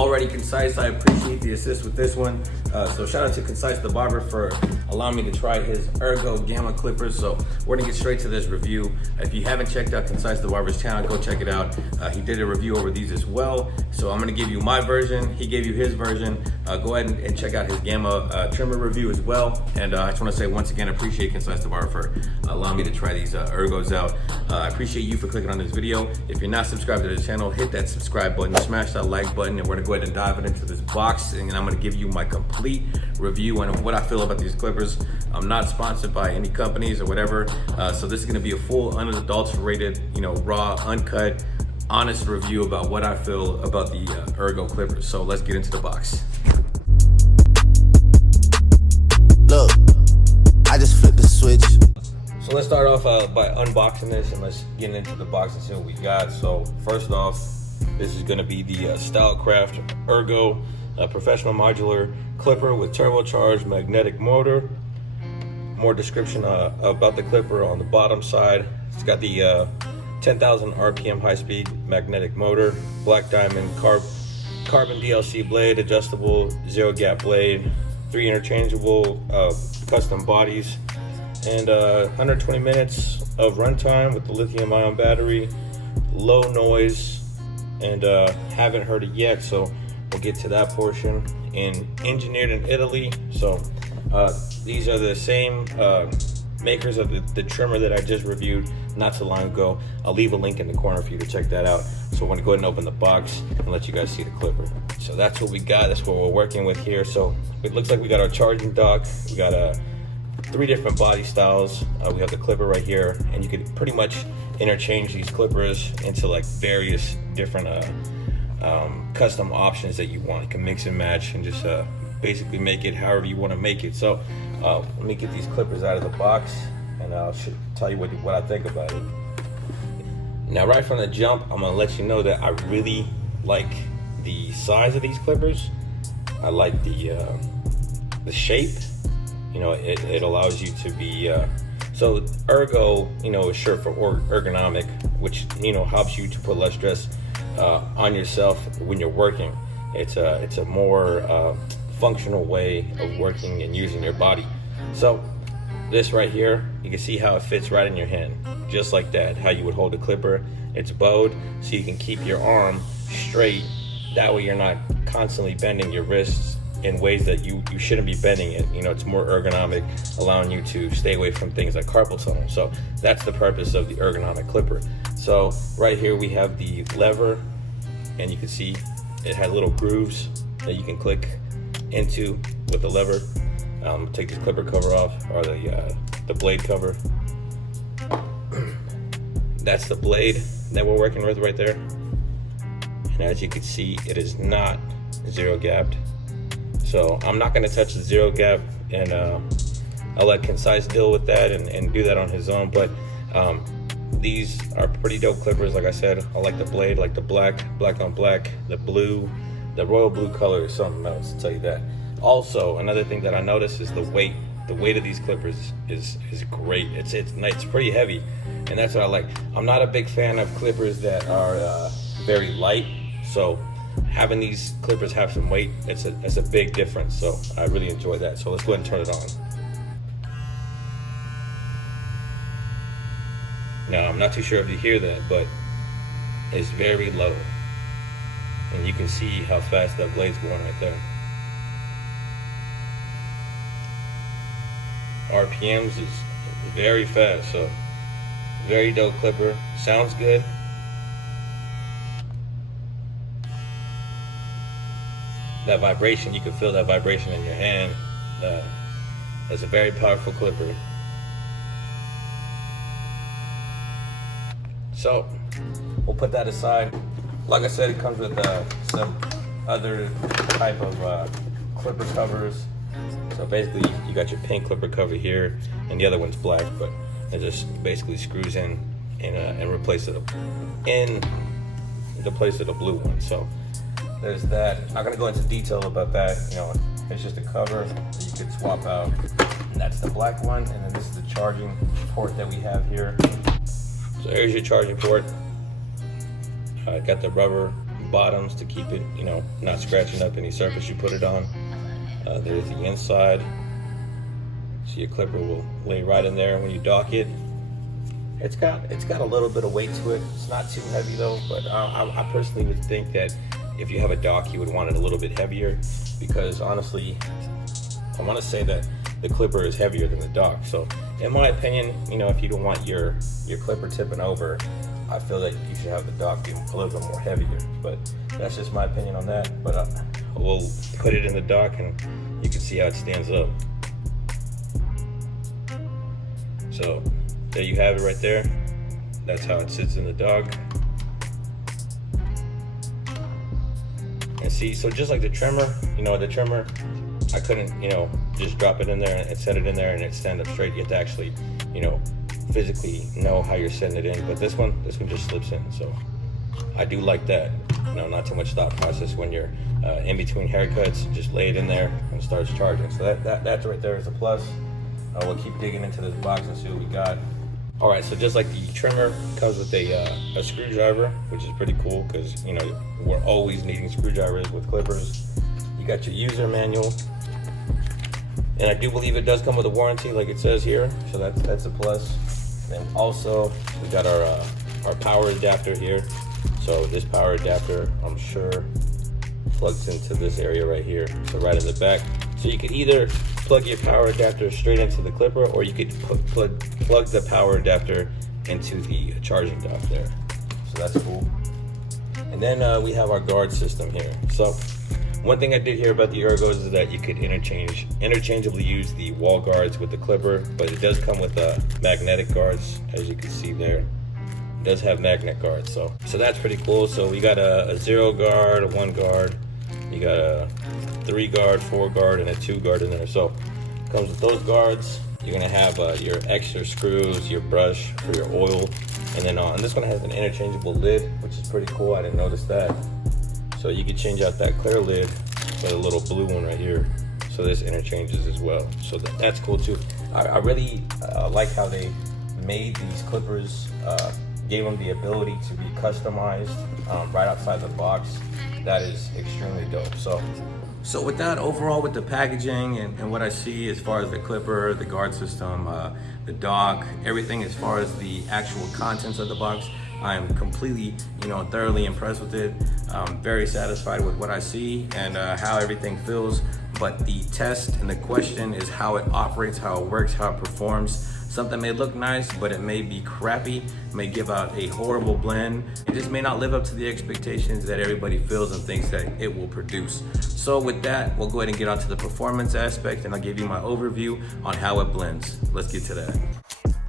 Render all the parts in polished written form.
already Concise. I appreciate the assist with this one. So shout out to Concise the Barber for allowing me to try his Ergo Gamma clippers. So we're gonna get straight to this review. If you haven't checked out Concise the Barber's channel, go check it out. He did a review over these as well. So I'm gonna give you my version. He gave you his version. Go ahead and check out his Gamma trimmer review as well. And I just wanna say once again, appreciate Concise the Barber for allowing me to try these Ergos out. I appreciate you for clicking on this video. If you're not subscribed to the channel, hit that subscribe button, smash that like button, and we're gonna go ahead and dive into this box, and I'm gonna give you my complete review on what I feel about these clippers. I'm not sponsored by any companies or whatever, so this is gonna be a full unadulterated, raw, uncut, honest review about what I feel about the Ergo clippers. So let's get into the box. Look, I just flipped the switch. So let's start off by unboxing this, and let's get into the box and see what we got. So first off, this is gonna be the STYLECRAFT Ergo professional modular clipper with turbocharged magnetic motor. More description about the clipper on the bottom side. It's got the 10,000 RPM high-speed magnetic motor, black diamond carbon DLC blade, adjustable zero gap blade, 3 interchangeable custom bodies, and 120 minutes of runtime with the lithium ion battery, low noise, and haven't heard it yet, so we'll get to that portion. And engineered in Italy. So these are the same makers of the trimmer that I just reviewed not too long ago. I'll leave a link in the corner for you to check that out. So I'm gonna go ahead and open the box and let you guys see the clipper. So that's what we got, that's what we're working with here. So it looks like we got our charging dock, we got 3 different body styles. We have the clipper right here, and you can pretty much interchange these clippers into like various different custom options that you want. You can mix and match and just basically make it however you want to make it. So let me get these clippers out of the box, and I'll tell you what I think about it. Now, right from the jump, I'm gonna let you know that I really like the size of these clippers. I like the shape. It allows you to be so Ergo, is short for ergonomic, which helps you to put less stress on yourself when you're working. It's a more functional way of working and using your body. So this right here, you can see how it fits right in your hand, just like that. How you would hold a clipper. It's bowed so you can keep your arm straight. That way you're not constantly bending your wrists in ways that you shouldn't be bending it. It's more ergonomic, allowing you to stay away from things like carpal tunnel. So that's the purpose of the ergonomic clipper. So right here we have the lever, and you can see it has little grooves that you can click into with the lever. Take this clipper cover off, or the blade cover. That's the blade that we're working with right there. And as you can see, it is not zero gapped. So I'm not going to touch the zero gap, and I'll let Concise deal with that and do that on his own. But these are pretty dope clippers. Like I said, I like the blade, like the black on black, the blue, the royal blue color is something else, to tell you that. Also, another thing that I noticed is the weight. The weight of these clippers is great. It's pretty heavy, and that's what I like. I'm not a big fan of clippers that are very light. So having these clippers have some weight, it's a big difference. So I really enjoy that. So let's go ahead and turn it on. Now, I'm not too sure if you hear that, but it's very low. And you can see how fast that blade's going right there. RPMs is very fast, so very dope clipper. Sounds good. That vibration, you can feel that vibration in your hand. That's a very powerful clipper. So we'll put that aside. Like I said, it comes with some other type of clipper covers. So basically, you got your pink clipper cover here, and the other one's black, but it just basically screws in and replaces it in the place of the blue one. So there's that. I'm not gonna go into detail about that. It's just a cover that you could swap out. And that's the black one, and then this is the charging port that we have here. So here's your charging port. Got the rubber bottoms to keep it, you know, not scratching up any surface you put it on. There's the inside. So your clipper will lay right in there when you dock it. It's got a little bit of weight to it. It's not too heavy though, but I personally would think that if you have a dock, you would want it a little bit heavier, because honestly, I want to say that the clipper is heavier than the dock. So in my opinion, you know, if you don't want your clipper tipping over, I feel that you should have the dock be a little bit more heavier. But that's just my opinion on that. But we'll put it in the dock and you can see how it stands up. So there you have it right there. That's how it sits in the dock. And see, so just like the trimmer, you know, the trimmer, I couldn't, you know, just drop it in there and set it in there and it stand up straight. You have to actually, you know, physically know how you're setting it in. But this one just slips in. So I do like that. You know, not too much thought process when you're in between haircuts. Just lay it in there and it starts charging. So that's right there is a plus. We'll keep digging into this box and see what we got. All right, so just like the trimmer, comes with a screwdriver, which is pretty cool because, you know, we're always needing screwdrivers with clippers. You got your user manual, and I do believe it does come with a warranty, like it says here. So that's a plus. And then also we got our power adapter here. So this power adapter, I'm sure, plugs into this area right here. So right in the back. So you could either plug your power adapter straight into the clipper, or you could plug the power adapter into the charging dock there. So that's cool. And then we have our guard system here. So one thing I did hear about the Ergos is that you could interchangeably use the wall guards with the clipper, but it does come with magnetic guards, as you can see there. It does have magnet guards, so that's pretty cool. So we got a 0 guard, a 1 guard, you got a 3 guard, 4 guard, and a 2 guard in there. So it comes with those guards. You're gonna have your extra screws, your brush for your oil, and then and this one has an interchangeable lid, which is pretty cool. I didn't notice that. So you can change out that clear lid with a little blue one right here. So this interchanges as well. So that's cool too. I really like how they made these clippers, gave them the ability to be customized right outside the box. That is extremely dope. So with that, overall with the packaging and what I see as far as the clipper, the guard system, the dock, everything as far as the actual contents of the box, I am completely, you know, thoroughly impressed with it. I'm very satisfied with what I see and how everything feels. But the test and the question is how it operates, how it works, how it performs. Something may look nice, but it may be crappy, may give out a horrible blend. It just may not live up to the expectations that everybody feels and thinks that it will produce. So with that, we'll go ahead and get onto the performance aspect, and I'll give you my overview on how it blends. Let's get to that.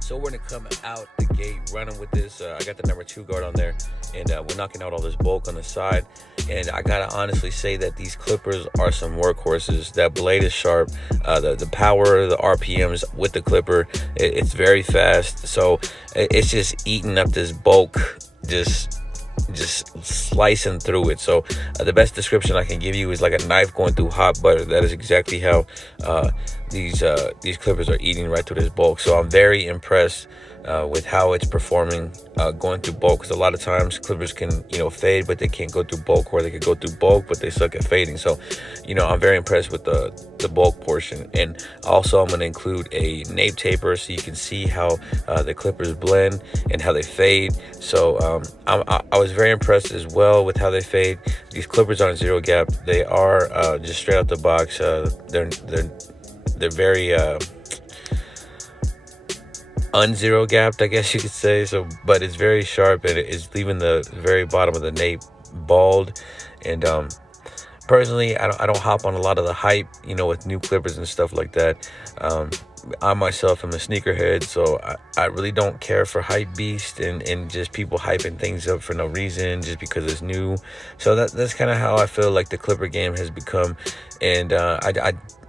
So we're gonna come out the gate running with this. I got the number 2 guard on there, and we're knocking out all this bulk on the side. And I gotta honestly say that these clippers are some workhorses. That blade is sharp. The power, the RPMs with the clipper, it's very fast. So it's just eating up this bulk, just slicing through it. So the best description I can give you is like a knife going through hot butter. That is exactly how these clippers are eating right through this bulk. So I'm very impressed with how it's performing going through bulk, because a lot of times clippers can, you know, fade, but they can't go through bulk, or they could go through bulk but they suck at fading. So, you know, I'm very impressed with the bulk portion. And also I'm going to include a nape taper so you can see how the clippers blend and how they fade. So I was very impressed as well with how they fade. These clippers aren't 0 gap. They are just straight out the box. They're very un-0 gapped, I guess you could say. So, but it's very sharp, and it's leaving the very bottom of the nape bald. And personally, I don't hop on a lot of the hype, you know, with new clippers and stuff like that. I myself am a sneakerhead, so I really don't care for hype beast and just people hyping things up for no reason just because it's new. So that's kind of how I feel like the clipper game has become. And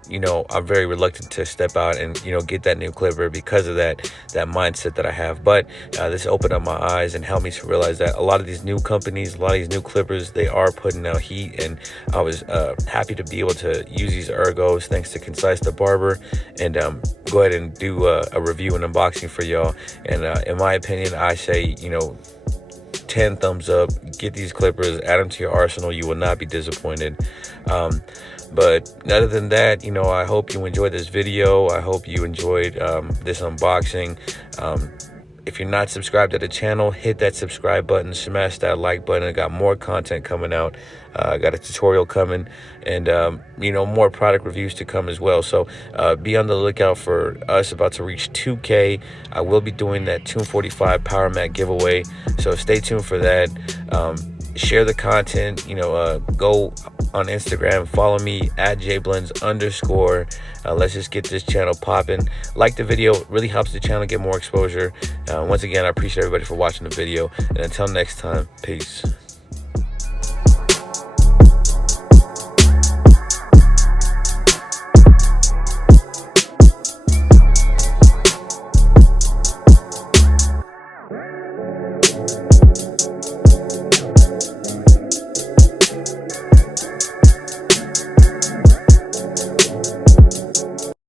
you know, I'm very reluctant to step out and, you know, get that new clipper because of that mindset that I have. But this opened up my eyes and helped me to realize that a lot of these new companies, a lot of these new clippers, they are putting out heat. And I was happy to be able to use these Ergos thanks to Concise the Barber, and go ahead and do a review and unboxing for y'all. And in my opinion, I say, you know, 10 thumbs up. Get these clippers, add them to your arsenal. You will not be disappointed. But other than that, you know, I hope you enjoyed this video. I hope you enjoyed this unboxing. If you're not subscribed to the channel, hit that subscribe button, smash that like button. I got more content coming out. I got a tutorial coming, and you know, more product reviews to come as well. So be on the lookout for us about to reach 2K. I will be doing that Tune 45 Power Mat giveaway, so stay tuned for that. Share the content, you know, go on Instagram, follow me at jblends_. Let's just get this channel popping. Like the video, it really helps the channel get more exposure. Once again, I appreciate everybody for watching the video, and until next time, peace.